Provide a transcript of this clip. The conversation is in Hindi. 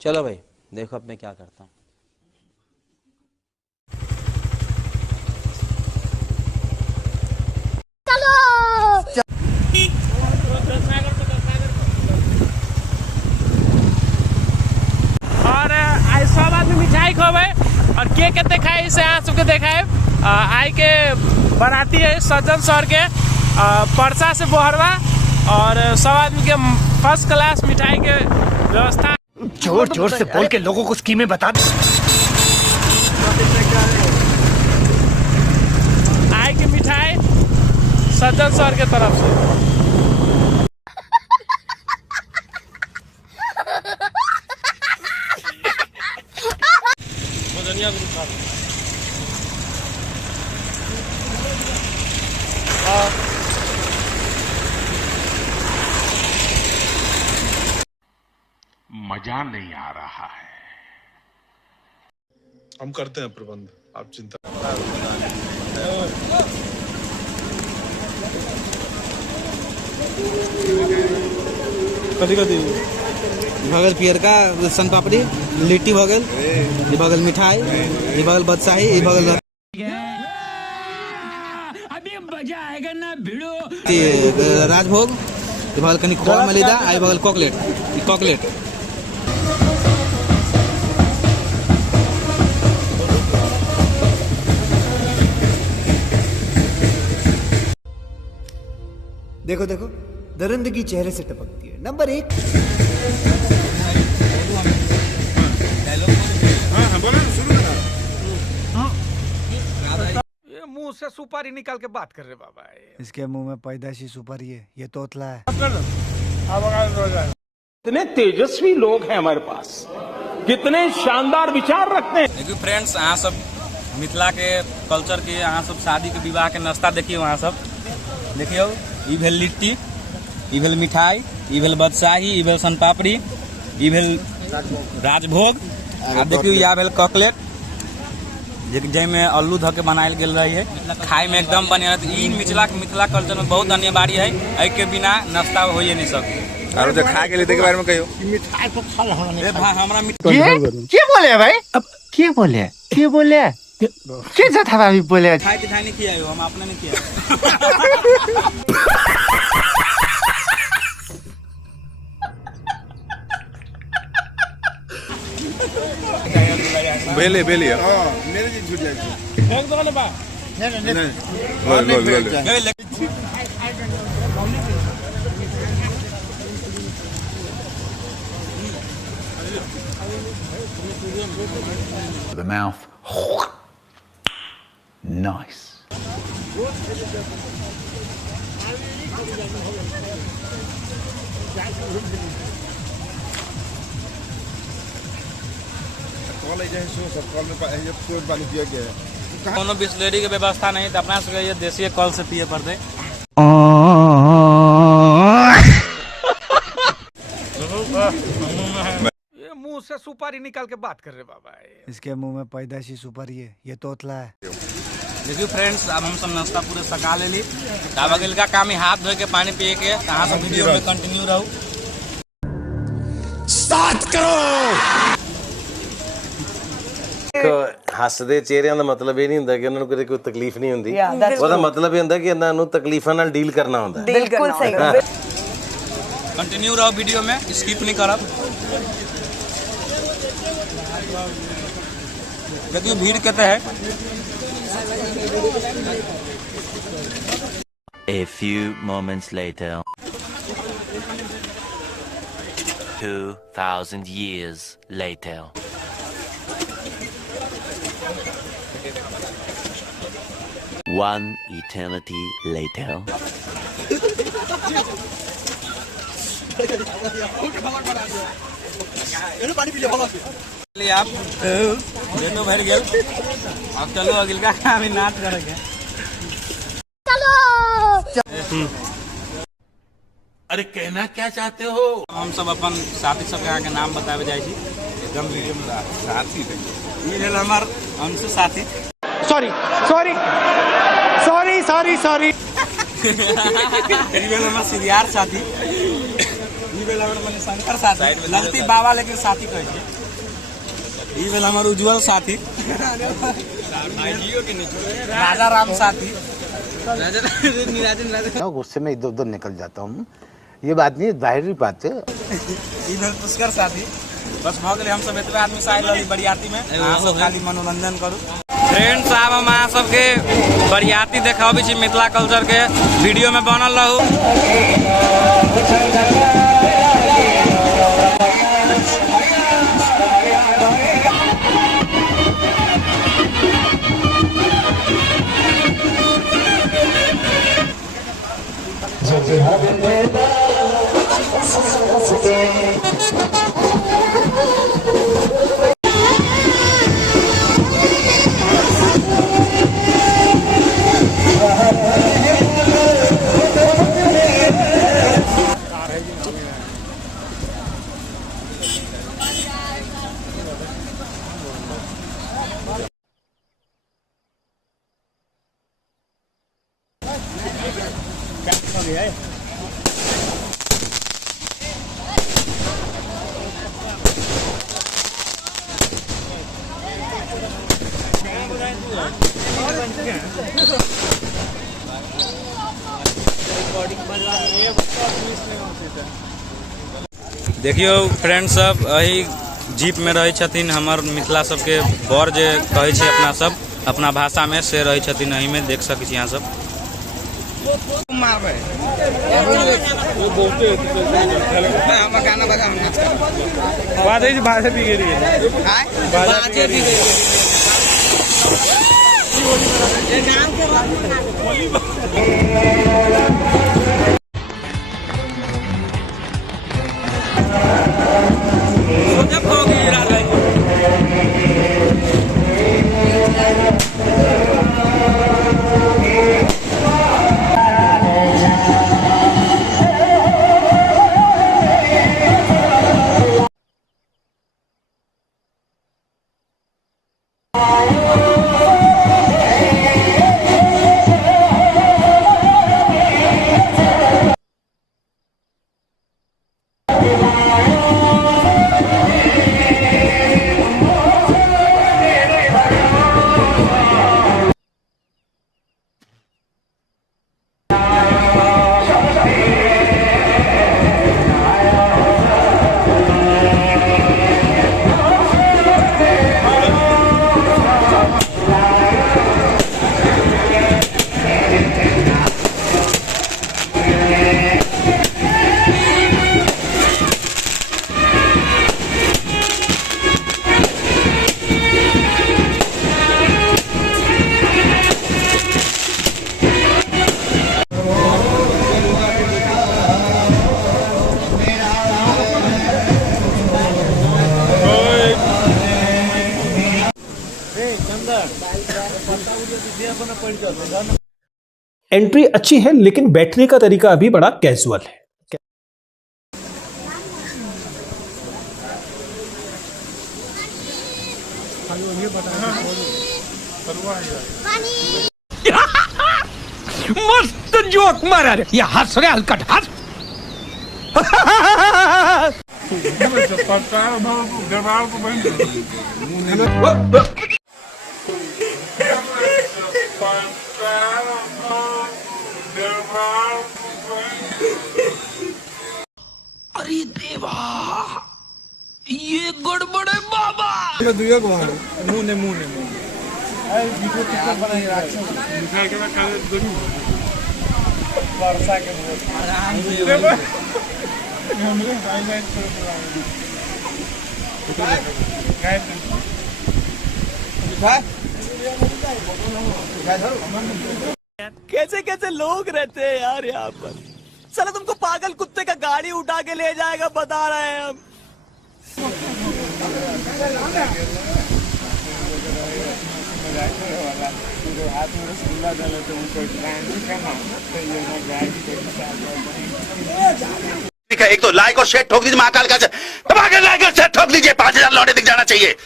चलो भाई देखो अब मैं क्या करता हूँ। और आज सब आदमी मिठाई खवे और के कहते खाए इसे आज सबके देखाए आई के बराती है सज्जन सर के परसा से बोहरवा और सब आदमी के फर्स्ट क्लास मिठाई के व्यवस्था। जोर जोर से बोल के लोगों को स्कीमें बता दे। आई के मिठाई सज्जन सर के तरफ से। मजा नहीं आ रहा है। हम करते हैं प्रबंध, आप चिंता। कथी कथी भगल पियर का सन पापड़ी लिट्टी भगल ये भगल मिठाई ये भगल बदशाही ये भगल अभी मजा आएगा ना भिड़ो। राजभोग ये भगल कनी खोआ मलिदा आई भगल कॉकलेट देखो देखो दरिंदगी चेहरे से टपकती है। नंबर 1 ये मुंह से सुपारी निकाल के बात कर रहे बाबा। इसके मुंह में पैदाशी सुपारी है, ये तोतला है। कितने तेजस्वी लोग हैं हमारे पास, कितने शानदार विचार रखते हैं। देखिए फ्रेंड्स, अहाँ सब मिथिला के कल्चर के, अहाँ सब शादी के विवाह के नाश्ता देखिए। वहाँ सब देखियो, ई भेल लिट्टी, ई भेल मिठाई, ई भेल बदशाही, ई भेल सन पापड़ी, ई भेल राजभोग, आ देखियो या भेल कॉकलेट जैमे आलू धऽ के बनायल गेल रही है। खाए में एकदम बढ़िया रहत। ई मिथिला कल्चर में बहुत अनिवार्य है, एहि के बिना नाश्ता होइए नहीं सकता। और जो खा के लिए के बारे में कहियो। मिठाई तो खा हमरा क्या बोले भाई? अब क्या बोले? क्या था भाई बोले? मिठाई नहीं किया हो, हम अपने नहीं किया। बेले मेरे जी छूट जाएगी। एक दो ले बा बोल The mouth. Nice. कॉल है जैसे सब कॉल में कोड पानी पिया गया है। कोनो बिस्लेरी के व्यवस्था नहीं तो अपना सबके ये देसी कल से पिए पड़ते। ये मुंह से सुपारी निकाल के बात कर रहे बाबा। इसके मुंह में पैदाशी सुपारी है, ये तोतला है। देखिए फ्रेंड्स, अब हम सब नाश्ता पूरे सका लेली। अब अगल का काम है हाथ धोए के पानी पिए के। कहाँ सब वीडियो में कंटिन्यू रहू। स्टार्ट करो। ਹੱਸਦੇ ਚਿਹਰਿਆਂ ਦਾ ਮਤਲਬ ਇਹ ਨਹੀਂ ਹੁੰਦਾ ਕਿ ਉਹਨਾਂ ਨੂੰ ਕੋਈ ਤਕਲੀਫ ਨਹੀਂ ਹੁੰਦੀ। ਉਹਦਾ ਮਤਲਬ ਇਹ ਹੁੰਦਾ ਕਿ ਇਹਨਾਂ ਨੂੰ ਤਕਲੀਫਾਂ ਨਾਲ ਡੀਲ ਕਰਨਾ ਹੁੰਦਾ। बिल्कुल सही। कंटिन्यू रहो वीडियो में, स्किप नहीं करब। देखिए भीड़ कहते हैं। A few moments later. 2,000 years later. One eternity later. आप देखो भर गया। अब चलो अगिल का काम ही नाच करेंगे। अरे कहना क्या चाहते हो? हम सब अपन साथी सबके आगे नाम बतावे जाए छी एकदम वीडियो में। साथी ये है हमार अंशु साथी। Sorry sorry sorry sorry sorry. ये हमार सीरियार साथी। ये शंकर साथी ललती बाबा लेकिन साथी कहे छै ई भेल हमर उज्जवल साथी राजा राम साथी गुस्से में इधर उधर निकल जाता हूँ, ये बात नहीं, जाहिर बात है। ई भेल पुष्कर साथी। बस भ गेलै, हम सब एतबे आदमी से आइल रहली बरियाती में, अहाँ सब खाली मनोरंजन करू। फ्रेंड्स साहब हम अहाँ सबके बरियाती देखाबी छी मिथिला कल्चर के, वीडियो में बनल रहू। देखियो फ्रेंड सब, अही जीप में रहे छथिन हमर मिथिला सबके बड़ जे कहे छै अपना सब अपना भाषा में, से रहे छथिन अही में, देख सकै छी यहाँ सब। एंट्री अच्छी है लेकिन बैठने का तरीका अभी बड़ा कैजुअल है। मस्त जोक मारा रे, ये हंस रहे हलकट हंस। अरे देवा, ये गड़बड़ है बाबा। मुंह ने वर्षा के आराम कैसे कैसे लोग रहते हैं यार यहाँ पर। साला तुमको पागल कुत्ते का गाड़ी उठा के ले जाएगा, बता रहे हैं हम। एक तो लाइक और शेयर ठोक दीजिए, महाकाल का दबा के लाइक और शेयर ठोक दीजिए, 5000 लौटे दिख जाना चाहिए।